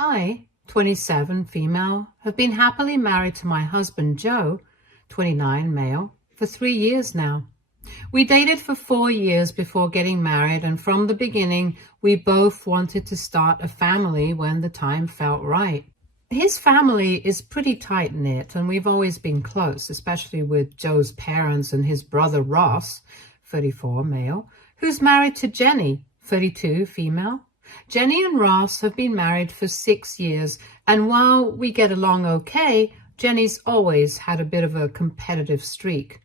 I, 27, female, have been happily married to my husband Joe, 29, male, for 3 years now. We dated for 4 years before getting married, and from the beginning, we both wanted to start a family when the time felt right. His family is pretty tight-knit, and we've always been close, especially with Joe's parents and his brother Ross, 34, male, who's married to Jenny, 32, female. Jenny and Ross have been married for 6 years, and while we get along okay, Jenny's always had a bit of a competitive streak.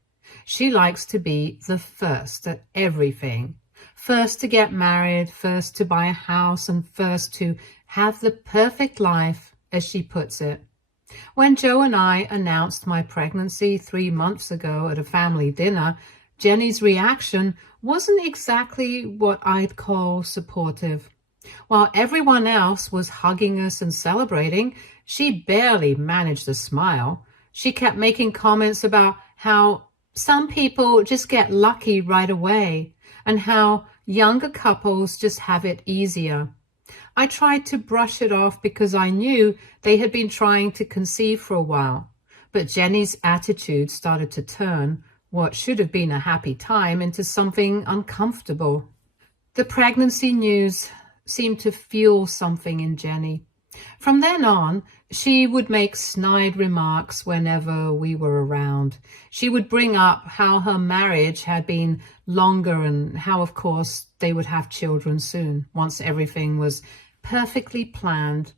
She likes to be the first at everything. First to get married, first to buy a house, and first to have the perfect life, as she puts it. When Joe and I announced my pregnancy 3 months ago at a family dinner, Jenny's reaction wasn't exactly what I'd call supportive. While everyone else was hugging us and celebrating, she barely managed a smile. She kept making comments about how some people just get lucky right away and how younger couples just have it easier. I tried to brush it off because I knew they had been trying to conceive for a while, but Jenny's attitude started to turn what should have been a happy time into something uncomfortable. The pregnancy news seemed to fuel something in Jenny. From then on, she would make snide remarks whenever we were around. She would bring up how her marriage had been longer and how, of course, they would have children soon, once everything was perfectly planned,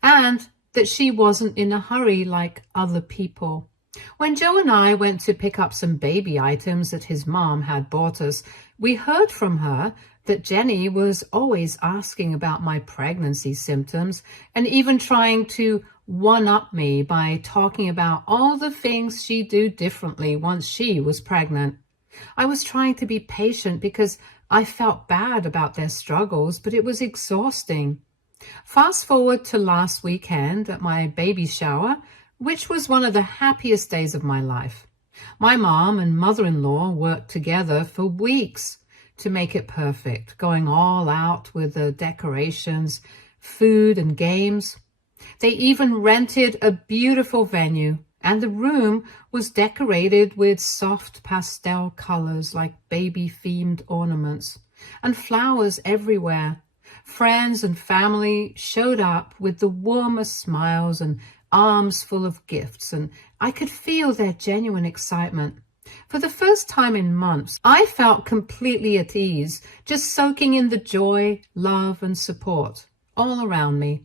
and that she wasn't in a hurry like other people. When Joe and I went to pick up some baby items that his mom had bought us, we heard from her that Jenny was always asking about my pregnancy symptoms and even trying to one-up me by talking about all the things she'd do differently once she was pregnant. I was trying to be patient because I felt bad about their struggles, but it was exhausting. Fast forward to last weekend at my baby shower, which was one of the happiest days of my life. My mom and mother-in-law worked together for weeks to make it perfect, going all out with the decorations, food, and games. They even rented a beautiful venue, and the room was decorated with soft pastel colors like baby-themed ornaments, and flowers everywhere. Friends and family showed up with the warmest smiles and arms full of gifts, and I could feel their genuine excitement. For the first time in months, I felt completely at ease, just soaking in the joy, love, and support all around me.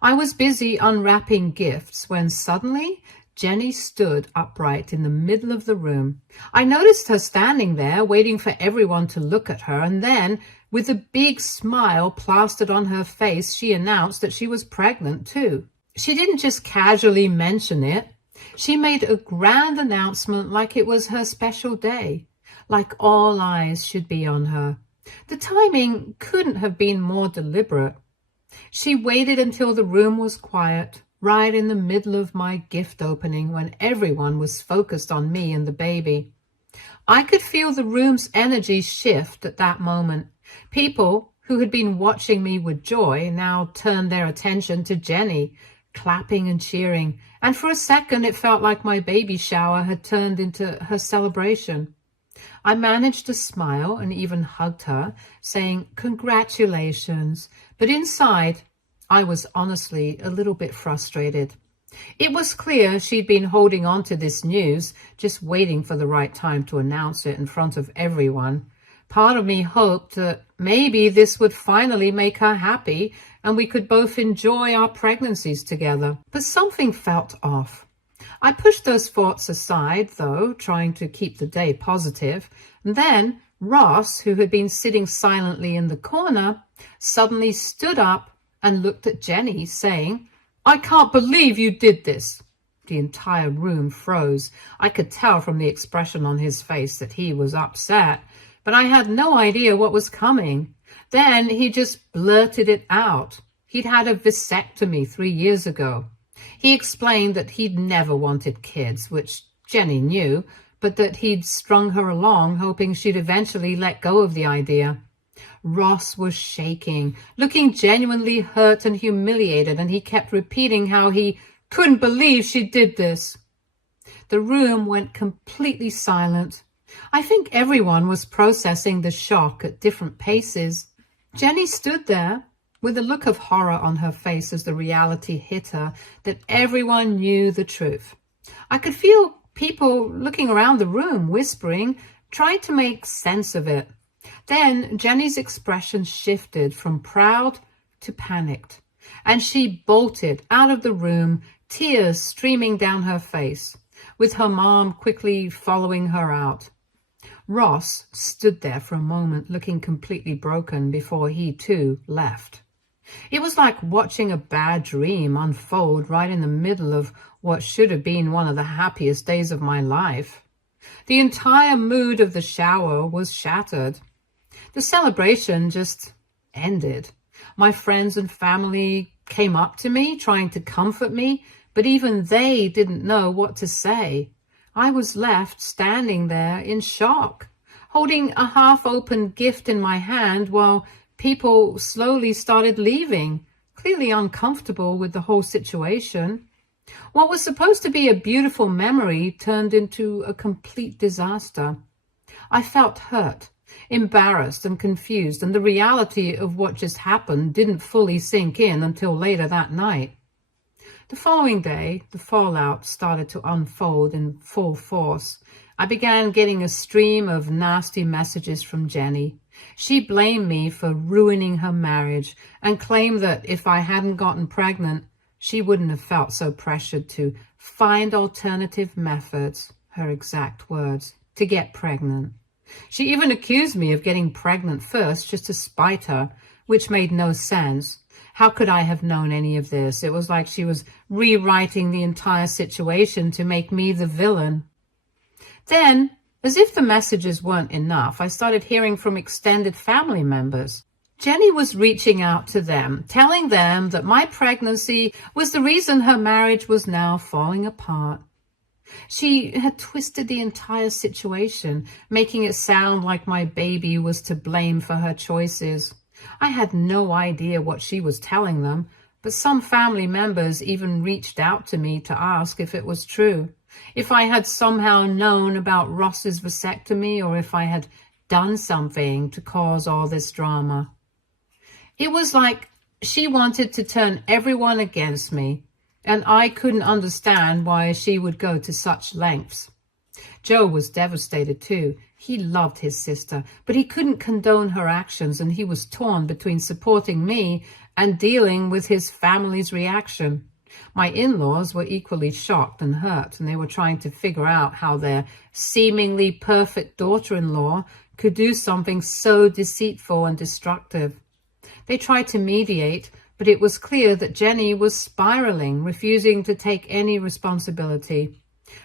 I was busy unwrapping gifts when suddenly Jenny stood upright in the middle of the room. I noticed her standing there, waiting for everyone to look at her, and then, with a big smile plastered on her face, she announced that she was pregnant too. She didn't just casually mention it. She made a grand announcement like it was her special day, like all eyes should be on her. The timing couldn't have been more deliberate. She waited until the room was quiet, right in the middle of my gift opening when everyone was focused on me and the baby. I could feel the room's energy shift at that moment. People who had been watching me with joy now turned their attention to Jenny, clapping and cheering, and for a second it felt like my baby shower had turned into her celebration. I managed to smile and even hugged her, saying congratulations, but inside I was honestly a little bit frustrated. It was clear she'd been holding on to this news, just waiting for the right time to announce it in front of everyone. Part of me hoped that maybe this would finally make her happy and we could both enjoy our pregnancies together. But something felt off. I pushed those thoughts aside, though, trying to keep the day positive. And then Ross, who had been sitting silently in the corner, suddenly stood up and looked at Jenny, saying, "I can't believe you did this." The entire room froze. I could tell from the expression on his face that he was upset, but I had no idea what was coming. Then he just blurted it out. He'd had a vasectomy 3 years ago. He explained that he'd never wanted kids, which Jenny knew, but that he'd strung her along, hoping she'd eventually let go of the idea. Ross was shaking, looking genuinely hurt and humiliated, and he kept repeating how he couldn't believe she did this. The room went completely silent. I think everyone was processing the shock at different paces. Jenny stood there with a look of horror on her face as the reality hit her that everyone knew the truth. I could feel people looking around the room, whispering, trying to make sense of it. Then Jenny's expression shifted from proud to panicked, and she bolted out of the room, tears streaming down her face, with her mom quickly following her out. Ross stood there for a moment, looking completely broken before he too left. It was like watching a bad dream unfold right in the middle of what should have been one of the happiest days of my life. The entire mood of the shower was shattered. The celebration just ended. My friends and family came up to me, trying to comfort me, but even they didn't know what to say. I was left standing there in shock, holding a half-open gift in my hand while people slowly started leaving, clearly uncomfortable with the whole situation. What was supposed to be a beautiful memory turned into a complete disaster. I felt hurt, embarrassed and confused, and the reality of what just happened didn't fully sink in until later that night. The following day, the fallout started to unfold in full force. I began getting a stream of nasty messages from Jenny. She blamed me for ruining her marriage and claimed that if I hadn't gotten pregnant, she wouldn't have felt so pressured to find alternative methods, her exact words, to get pregnant. She even accused me of getting pregnant first just to spite her, which made no sense. How could I have known any of this? It was like she was rewriting the entire situation to make me the villain. Then, as if the messages weren't enough, I started hearing from extended family members. Jenny was reaching out to them, telling them that my pregnancy was the reason her marriage was now falling apart. She had twisted the entire situation, making it sound like my baby was to blame for her choices. I had no idea what she was telling them, but some family members even reached out to me to ask if it was true, if I had somehow known about Ross's vasectomy, or if I had done something to cause all this drama. It was like she wanted to turn everyone against me, and I couldn't understand why she would go to such lengths. Joe was devastated too. He loved his sister, but he couldn't condone her actions, and he was torn between supporting me and dealing with his family's reaction. My in-laws were equally shocked and hurt, and they were trying to figure out how their seemingly perfect daughter-in-law could do something so deceitful and destructive. They tried to mediate, but it was clear that Jenny was spiraling, refusing to take any responsibility.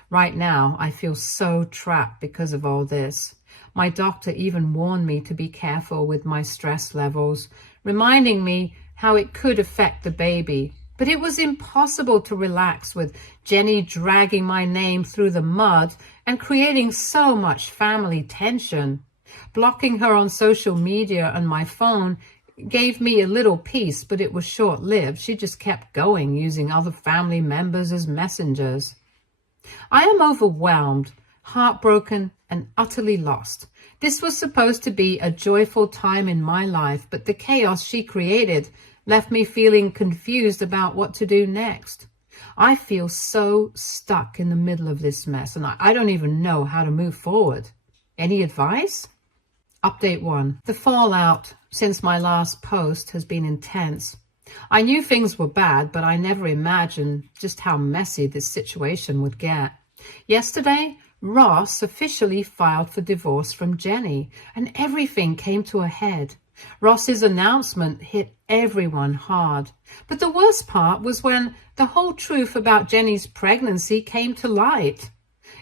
Right now, I feel so trapped because of all this. My doctor even warned me to be careful with my stress levels, reminding me how it could affect the baby. But it was impossible to relax with Jenny dragging my name through the mud and creating so much family tension. Blocking her on social media and my phone gave me a little peace, but it was short-lived. She just kept going, using other family members as messengers. I am overwhelmed, heartbroken, and utterly lost. This was supposed to be a joyful time in my life, but the chaos she created left me feeling confused about what to do next. I feel so stuck in the middle of this mess, and I don't even know how to move forward. Any advice? Update 1. The fallout since my last post has been intense. I knew things were bad, but I never imagined just how messy this situation would get. Yesterday, Ross officially filed for divorce from Jenny, and everything came to a head. Ross's announcement hit everyone hard. But the worst part was when the whole truth about Jenny's pregnancy came to light.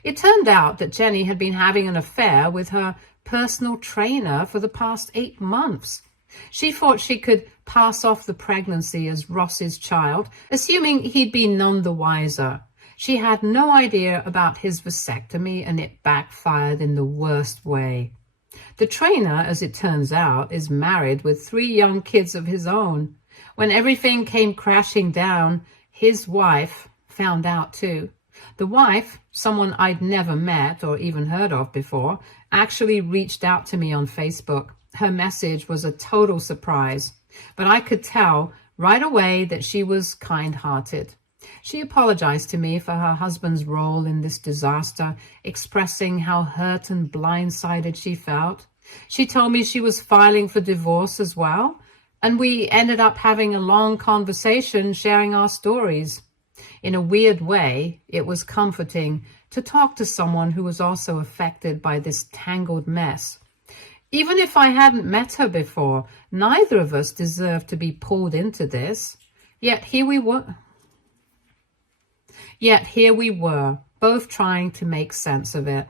It turned out that Jenny had been having an affair with her personal trainer for the past 8 months. She thought she could pass off the pregnancy as Ross's child, assuming he'd be none the wiser. She had no idea about his vasectomy, and it backfired in the worst way. The trainer, as it turns out, is married with 3 young kids of his own. When everything came crashing down, his wife found out too. The wife, someone I'd never met or even heard of before, actually reached out to me on Facebook. Her message was a total surprise, but I could tell right away that she was kind-hearted. She apologized to me for her husband's role in this disaster, expressing how hurt and blindsided she felt. She told me she was filing for divorce as well, and we ended up having a long conversation sharing our stories. In a weird way, it was comforting to talk to someone who was also affected by this tangled mess. Even if I hadn't met her before, neither of us deserved to be pulled into this. Yet here we were, both trying to make sense of it.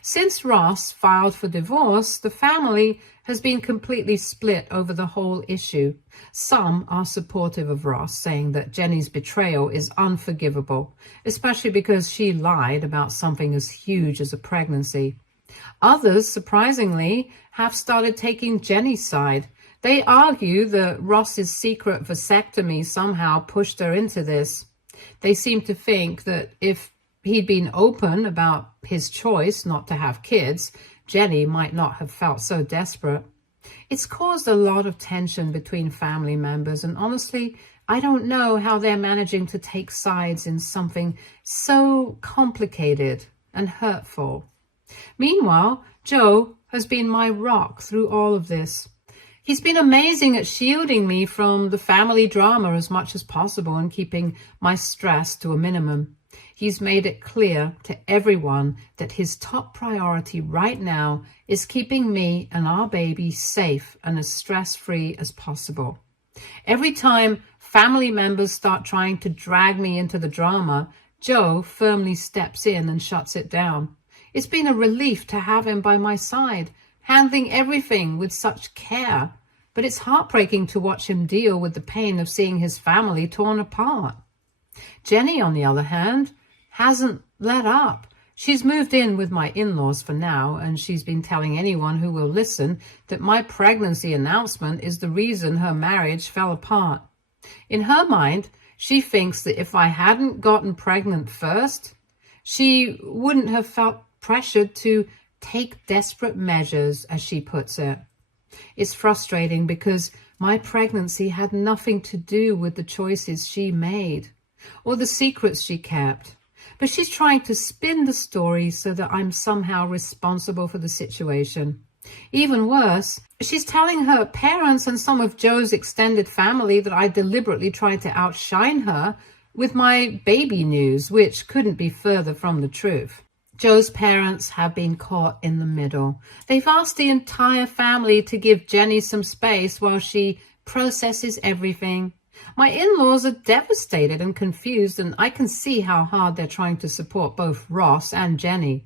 Since Ross filed for divorce, the family has been completely split over the whole issue. Some are supportive of Ross, saying that Jenny's betrayal is unforgivable, especially because she lied about something as huge as a pregnancy. Others, surprisingly, have started taking Jenny's side. They argue that Ross's secret vasectomy somehow pushed her into this. They seem to think that if he'd been open about his choice not to have kids, Jenny might not have felt so desperate. It's caused a lot of tension between family members, and honestly, I don't know how they're managing to take sides in something so complicated and hurtful. Meanwhile, Joe has been my rock through all of this. He's been amazing at shielding me from the family drama as much as possible and keeping my stress to a minimum. He's made it clear to everyone that his top priority right now is keeping me and our baby safe and as stress-free as possible. Every time family members start trying to drag me into the drama, Joe firmly steps in and shuts it down. It's been a relief to have him by my side, handling everything with such care, but it's heartbreaking to watch him deal with the pain of seeing his family torn apart. Jenny, on the other hand, hasn't let up. She's moved in with my in-laws for now, and she's been telling anyone who will listen that my pregnancy announcement is the reason her marriage fell apart. In her mind, she thinks that if I hadn't gotten pregnant first, she wouldn't have felt pressured to take desperate measures, as she puts it. It's frustrating because my pregnancy had nothing to do with the choices she made or the secrets she kept. But she's trying to spin the story so that I'm somehow responsible for the situation. Even worse, she's telling her parents and some of Joe's extended family that I deliberately tried to outshine her with my baby news, which couldn't be further from the truth. Joe's parents have been caught in the middle. They've asked the entire family to give Jenny some space while she processes everything. My in-laws are devastated and confused, and I can see how hard they're trying to support both Ross and Jenny.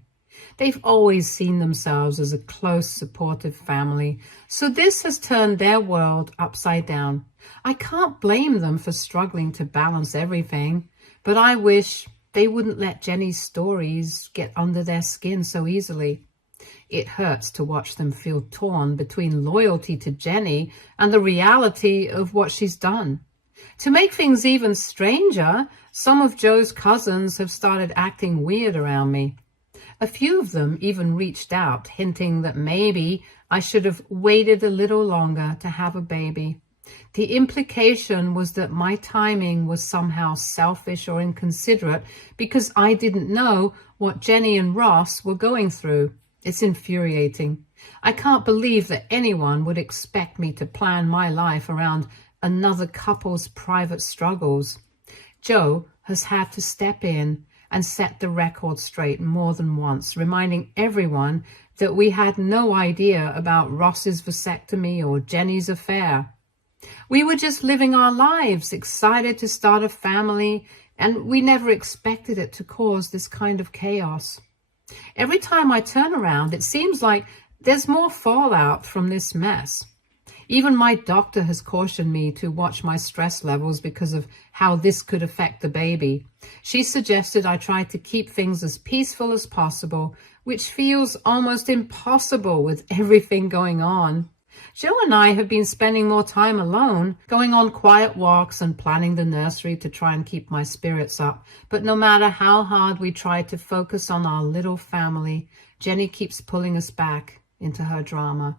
They've always seen themselves as a close, supportive family, so this has turned their world upside down. I can't blame them for struggling to balance everything, but I wish they wouldn't let Jenny's stories get under their skin so easily. It hurts to watch them feel torn between loyalty to Jenny and the reality of what she's done. To make things even stranger, some of Joe's cousins have started acting weird around me. A few of them even reached out, hinting that maybe I should have waited a little longer to have a baby. The implication was that my timing was somehow selfish or inconsiderate because I didn't know what Jenny and Ross were going through. It's infuriating. I can't believe that anyone would expect me to plan my life around another couple's private struggles. Joe has had to step in and set the record straight more than once, reminding everyone that we had no idea about Ross's vasectomy or Jenny's affair. We were just living our lives, excited to start a family, and we never expected it to cause this kind of chaos. Every time I turn around, it seems like there's more fallout from this mess. Even my doctor has cautioned me to watch my stress levels because of how this could affect the baby. She suggested I try to keep things as peaceful as possible, which feels almost impossible with everything going on. Joe and I have been spending more time alone, going on quiet walks and planning the nursery to try and keep my spirits up. But no matter how hard we try to focus on our little family, Jenny keeps pulling us back into her drama.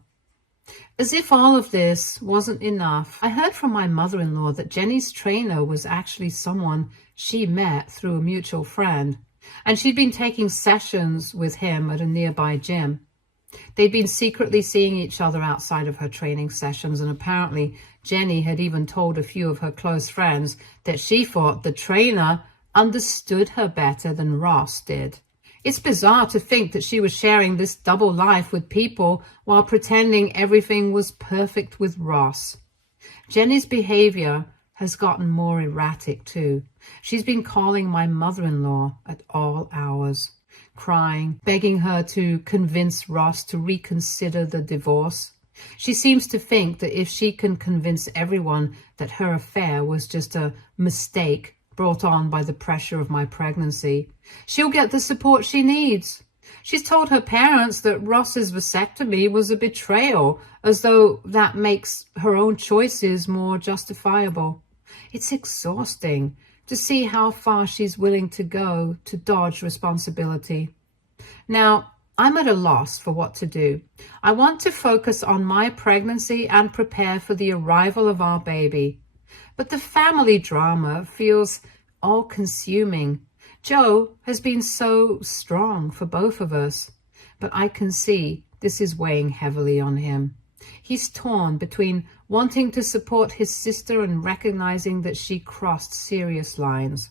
As if all of this wasn't enough, I heard from my mother-in-law that Jenny's trainer was actually someone she met through a mutual friend, and she'd been taking sessions with him at a nearby gym. They'd been secretly seeing each other outside of her training sessions, and apparently Jenny had even told a few of her close friends that she thought the trainer understood her better than Ross did. It's bizarre to think that she was sharing this double life with people while pretending everything was perfect with Ross. Jenny's behavior has gotten more erratic too. She's been calling my mother-in-law at all hours, crying, begging her to convince Ross to reconsider the divorce. She seems to think that if she can convince everyone that her affair was just a mistake brought on by the pressure of my pregnancy, she'll get the support she needs. She's told her parents that Ross's vasectomy was a betrayal, as though that makes her own choices more justifiable. It's exhausting to see how far she's willing to go to dodge responsibility. Now, I'm at a loss for what to do. I want to focus on my pregnancy and prepare for the arrival of our baby. But the family drama feels all-consuming. Joe has been so strong for both of us, but I can see this is weighing heavily on him. He's torn between wanting to support his sister and recognizing that she crossed serious lines.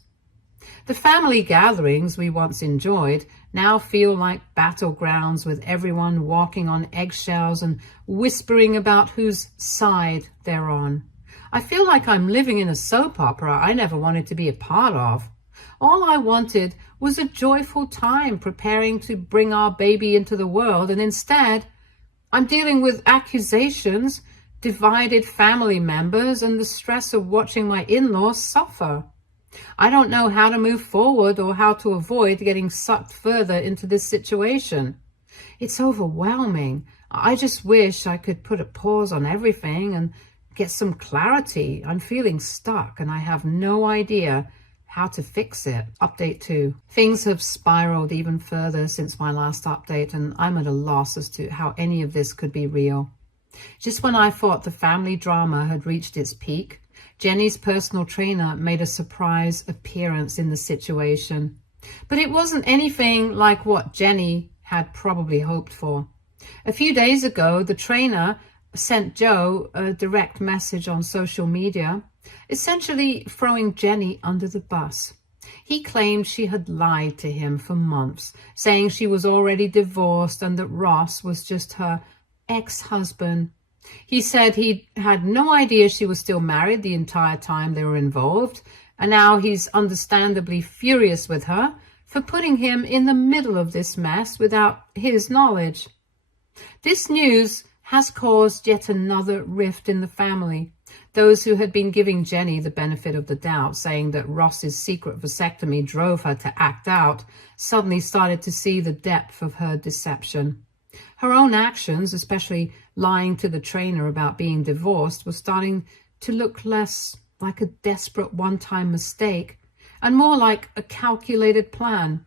The family gatherings we once enjoyed now feel like battlegrounds, with everyone walking on eggshells and whispering about whose side they're on. I feel like I'm living in a soap opera I never wanted to be a part of. All I wanted was a joyful time preparing to bring our baby into the world, and instead I'm dealing with accusations, divided family members, and the stress of watching my in-laws suffer. I don't know how to move forward or how to avoid getting sucked further into this situation. It's overwhelming. I just wish I could put a pause on everything and get some clarity. I'm feeling stuck and I have no idea how to fix it. Update 2. Things have spiraled even further since my last update, and I'm at a loss as to how any of this could be real. Just when I thought the family drama had reached its peak, Jenny's personal trainer made a surprise appearance in the situation. But it wasn't anything like what Jenny had probably hoped for. A few days ago, the trainer sent Joe a direct message on social media, essentially throwing Jenny under the bus. He claimed she had lied to him for months, saying she was already divorced and that Ross was just her ex-husband. He said he had no idea she was still married the entire time they were involved, and now he's understandably furious with her for putting him in the middle of this mess without his knowledge. This news has caused yet another rift in the family. Those who had been giving Jenny the benefit of the doubt, saying that Ross's secret vasectomy drove her to act out, suddenly started to see the depth of her deception. Her own actions, especially lying to the trainer about being divorced, were starting to look less like a desperate one-time mistake and more like a calculated plan.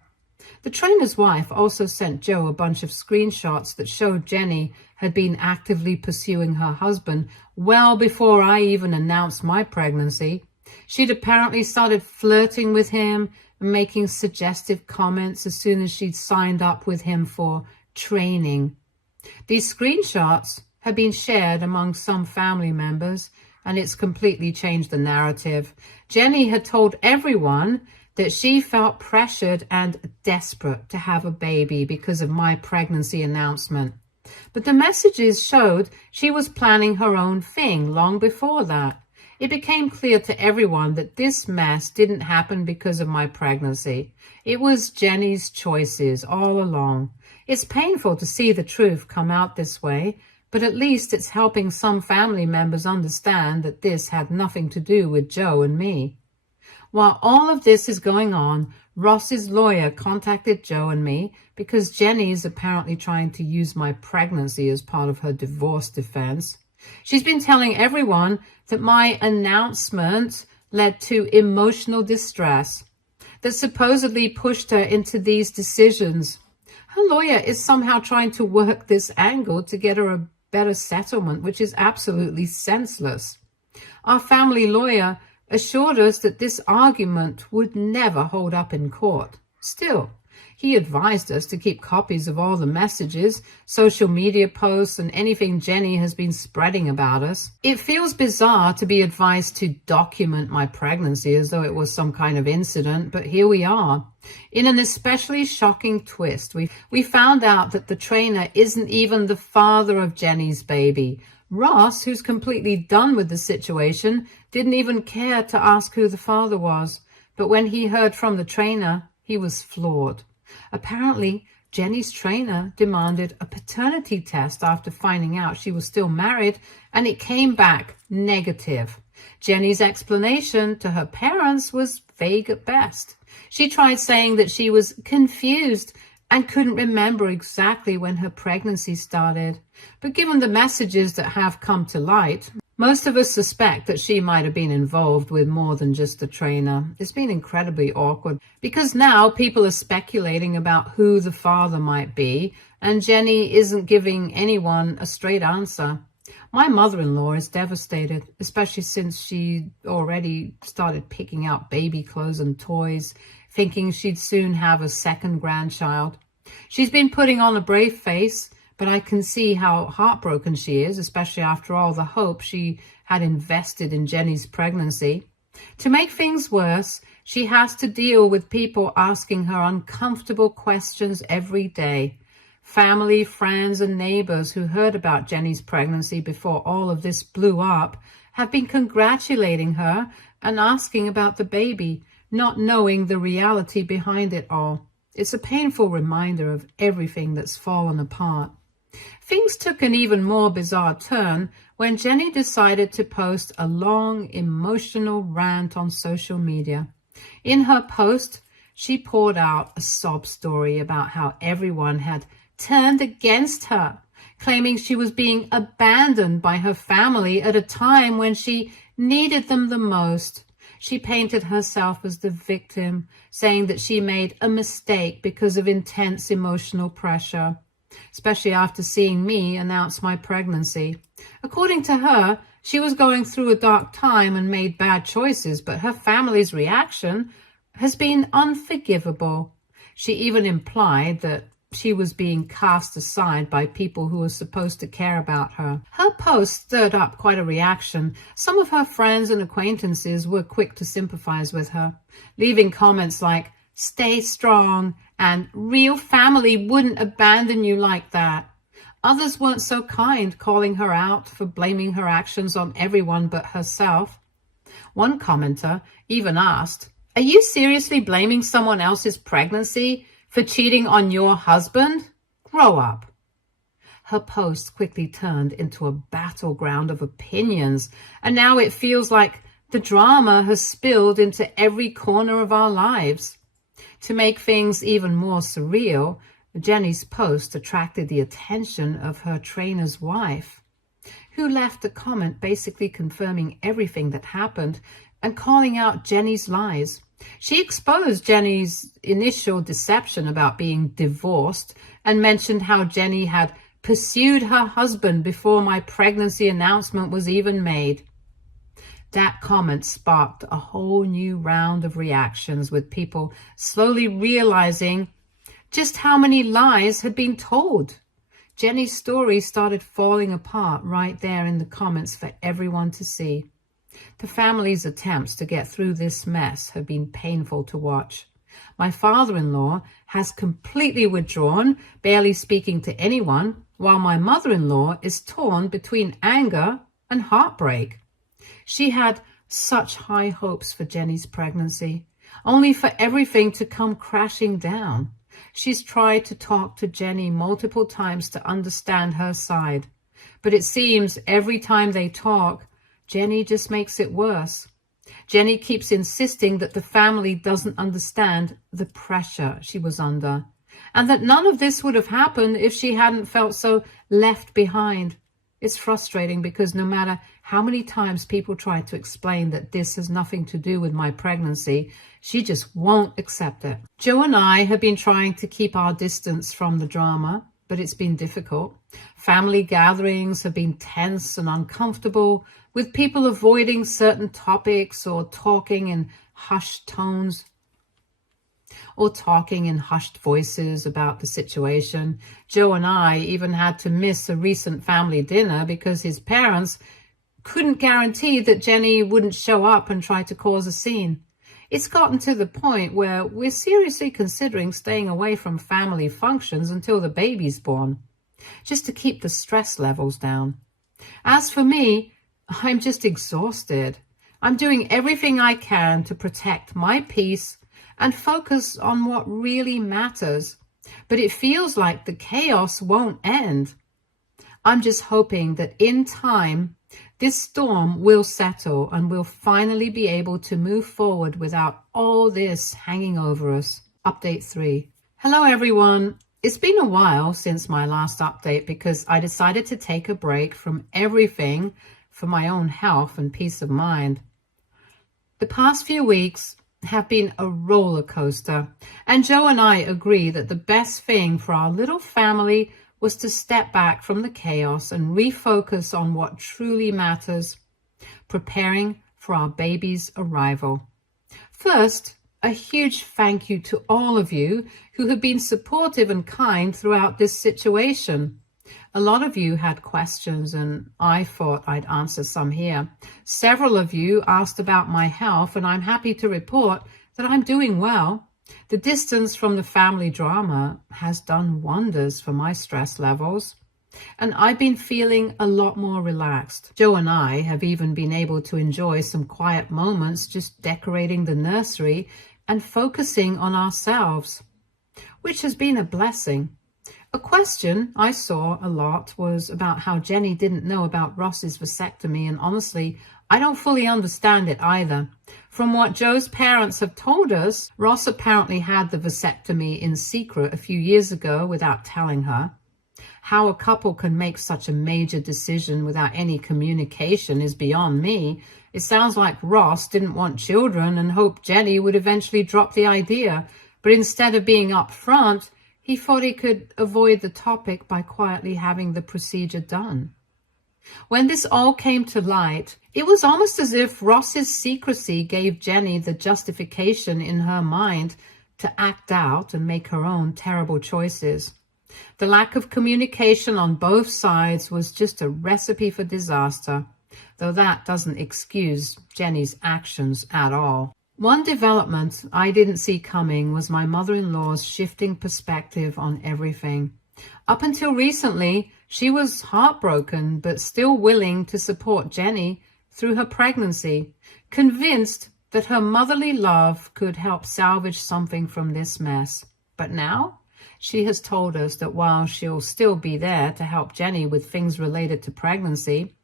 The trainer's wife also sent Joe a bunch of screenshots that showed Jenny had been actively pursuing her husband well before I even announced my pregnancy. She'd apparently started flirting with him and making suggestive comments as soon as she'd signed up with him for training. These screenshots have been shared among some family members, and it's completely changed the narrative. Jenny had told everyone that she felt pressured and desperate to have a baby because of my pregnancy announcement. But the messages showed she was planning her own thing long before that. It became clear to everyone that this mess didn't happen because of my pregnancy. It was Jenny's choices all along. It's painful to see the truth come out this way, but at least it's helping some family members understand that this had nothing to do with Joe and me. While all of this is going on, Ross's lawyer contacted Joe and me because Jenny is apparently trying to use my pregnancy as part of her divorce defense. She's been telling everyone that my announcement led to emotional distress that supposedly pushed her into these decisions. Her lawyer is somehow trying to work this angle to get her a better settlement, which is absolutely senseless. Our family lawyer assured us that this argument would never hold up in court. Still, he advised us to keep copies of all the messages, social media posts, and anything Jenny has been spreading about us. It feels bizarre to be advised to document my pregnancy as though it was some kind of incident, but here we are. In an especially shocking twist, we found out that the trainer isn't even the father of Jenny's baby. Ross, who's completely done with the situation, didn't even care to ask who the father was. But when he heard from the trainer, he was floored. Apparently, Jenny's trainer demanded a paternity test after finding out she was still married, and it came back negative. Jenny's explanation to her parents was vague at best. She tried saying that she was confused and couldn't remember exactly when her pregnancy started. But given the messages that have come to light, most of us suspect that she might have been involved with more than just the trainer. It's been incredibly awkward because now people are speculating about who the father might be, and Jenny isn't giving anyone a straight answer. My mother-in-law is devastated, especially since she already started picking out baby clothes and toys, thinking she'd soon have a second grandchild. She's been putting on a brave face, but I can see how heartbroken she is, especially after all the hope she had invested in Jenny's pregnancy. To make things worse, she has to deal with people asking her uncomfortable questions every day. Family, friends, and neighbors who heard about Jenny's pregnancy before all of this blew up have been congratulating her and asking about the baby, not knowing the reality behind it all. It's a painful reminder of everything that's fallen apart. Things took an even more bizarre turn when Jenny decided to post a long, emotional rant on social media. In her post, she poured out a sob story about how everyone had turned against her, claiming she was being abandoned by her family at a time when she needed them the most. She painted herself as the victim, saying that she made a mistake because of intense emotional pressure, especially after seeing me announce my pregnancy. According to her, she was going through a dark time and made bad choices, but her family's reaction has been unforgivable. She even implied that she was being cast aside by people who were supposed to care about her. Her post stirred up quite a reaction. Some of her friends and acquaintances were quick to sympathize with her, leaving comments like, "Stay strong," and "Real family wouldn't abandon you like that." Others weren't so kind, calling her out for blaming her actions on everyone but herself. One commenter even asked, "Are you seriously blaming someone else's pregnancy for cheating on your husband? Grow up." Her post quickly turned into a battleground of opinions, and now it feels like the drama has spilled into every corner of our lives. To make things even more surreal, Jenny's post attracted the attention of her trainer's wife, who left a comment basically confirming everything that happened and calling out Jenny's lies. She exposed Jenny's initial deception about being divorced and mentioned how Jenny had pursued her husband before my pregnancy announcement was even made. That comment sparked a whole new round of reactions, with people slowly realizing just how many lies had been told. Jenny's story started falling apart right there in the comments for everyone to see. The family's attempts to get through this mess have been painful to watch. My father-in-law has completely withdrawn, barely speaking to anyone, while my mother-in-law is torn between anger and heartbreak. She had such high hopes for Jenny's pregnancy, only for everything to come crashing down. She's tried to talk to Jenny multiple times to understand her side, But it seems every time they talk, Jenny just makes it worse. Jenny keeps insisting that the family doesn't understand the pressure she was under, and that none of this would have happened if she hadn't felt so left behind. It's frustrating because no matter how many times people try to explain that this has nothing to do with my pregnancy, she just won't accept it. Joe and I have been trying to keep our distance from the drama, but it's been difficult. Family gatherings have been tense and uncomfortable, with people avoiding certain topics or talking in hushed tones or talking in hushed voices about the situation. Joe and I even had to miss a recent family dinner because his parents couldn't guarantee that Jenny wouldn't show up and try to cause a scene. It's gotten to the point where we're seriously considering staying away from family functions until the baby's born, just to keep the stress levels down. As for me, I'm just exhausted. I'm doing everything I can to protect my peace and focus on what really matters, but it feels like the chaos won't end. I'm just hoping that in time, this storm will settle and we'll finally be able to move forward without all this hanging over us. Update 3. Hello, everyone. It's been a while since my last update because I decided to take a break from everything for my own health and peace of mind. The past few weeks have been a roller coaster, and Joe and I agree that the best thing for our little family was to step back from the chaos and refocus on what truly matters, preparing for our baby's arrival. First, a huge thank you to all of you who have been supportive and kind throughout this situation. A lot of you had questions and I thought I'd answer some here. Several of you asked about my health, and I'm happy to report that I'm doing well. The distance from the family drama has done wonders for my stress levels, and I've been feeling a lot more relaxed. Joe and I have even been able to enjoy some quiet moments just decorating the nursery and focusing on ourselves, which has been a blessing. A question I saw a lot was about how Jenny didn't know about Ross's vasectomy, and honestly, I don't fully understand it either. From what Joe's parents have told us, Ross apparently had the vasectomy in secret a few years ago without telling her. How a couple can make such a major decision without any communication is beyond me. It sounds like Ross didn't want children and hoped Jenny would eventually drop the idea, but instead of being upfront, he thought he could avoid the topic by quietly having the procedure done. When this all came to light, it was almost as if Ross's secrecy gave Jenny the justification in her mind to act out and make her own terrible choices. The lack of communication on both sides was just a recipe for disaster, though that doesn't excuse Jenny's actions at all. One development I didn't see coming was my mother-in-law's shifting perspective on everything. Up until recently, she was heartbroken but still willing to support Jenny through her pregnancy, convinced that her motherly love could help salvage something from this mess. But now, she has told us that while she'll still be there to help Jenny with things related to pregnancy,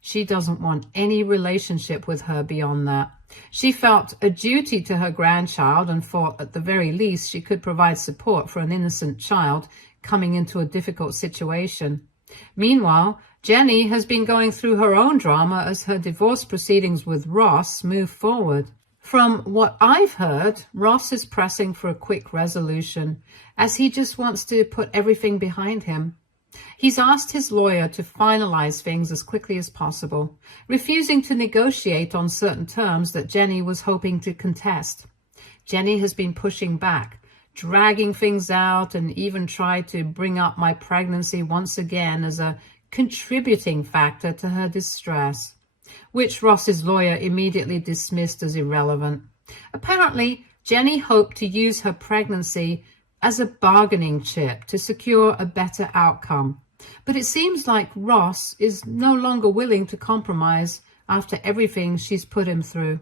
she doesn't want any relationship with her beyond that. She felt a duty to her grandchild and thought at the very least she could provide support for an innocent child coming into a difficult situation. Meanwhile, Jenny has been going through her own drama as her divorce proceedings with Ross move forward. From what I've heard, Ross is pressing for a quick resolution, as he just wants to put everything behind him. He's asked his lawyer to finalize things as quickly as possible, refusing to negotiate on certain terms that Jenny was hoping to contest. Jenny has been pushing back, dragging things out, and even tried to bring up my pregnancy once again as a contributing factor to her distress, which Ross's lawyer immediately dismissed as irrelevant. Apparently, Jenny hoped to use her pregnancy as a bargaining chip to secure a better outcome. But it seems like Ross is no longer willing to compromise after everything she's put him through.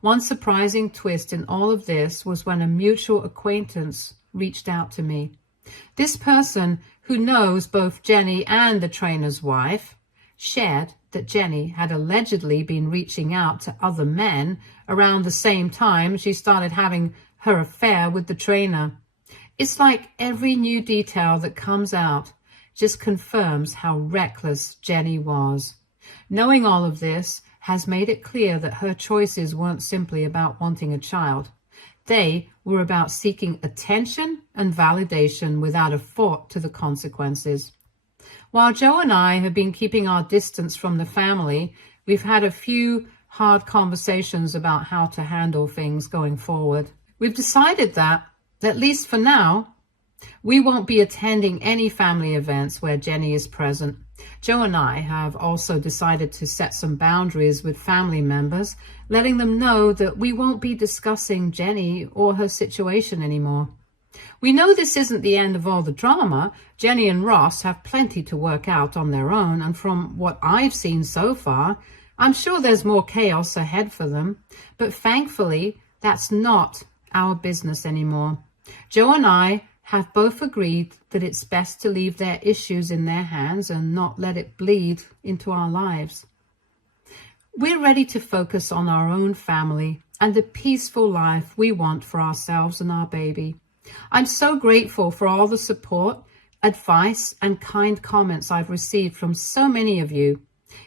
One surprising twist in all of this was when a mutual acquaintance reached out to me. This person, who knows both Jenny and the trainer's wife, shared that Jenny had allegedly been reaching out to other men around the same time she started having her affair with the trainer. It's like every new detail that comes out just confirms how reckless Jenny was. Knowing all of this has made it clear that her choices weren't simply about wanting a child. They were about seeking attention and validation without a thought to the consequences. While Joe and I have been keeping our distance from the family, we've had a few hard conversations about how to handle things going forward. We've decided that, at least for now, we won't be attending any family events where Jenny is present. Joe and I have also decided to set some boundaries with family members, letting them know that we won't be discussing Jenny or her situation anymore. We know this isn't the end of all the drama. Jenny and Ross have plenty to work out on their own, and from what I've seen so far, I'm sure there's more chaos ahead for them. But thankfully, that's not our business anymore. Joe and I have both agreed that it's best to leave their issues in their hands and not let it bleed into our lives. We're ready to focus on our own family and the peaceful life we want for ourselves and our baby. I'm so grateful for all the support, advice, and kind comments I've received from so many of you.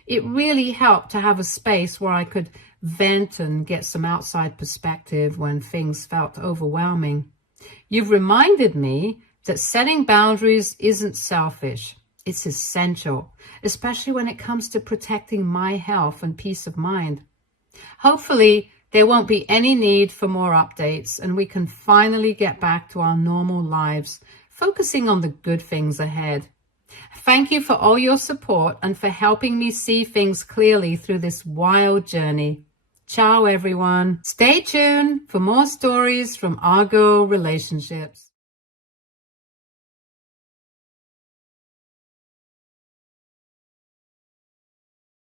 It really helped to have a space where I could vent and get some outside perspective when things felt overwhelming. You've reminded me that setting boundaries isn't selfish. It's essential, especially when it comes to protecting my health and peace of mind. Hopefully, there won't be any need for more updates and we can finally get back to our normal lives, focusing on the good things ahead. Thank you for all your support and for helping me see things clearly through this wild journey. Ciao, everyone. Stay tuned for more stories from our girl relationships.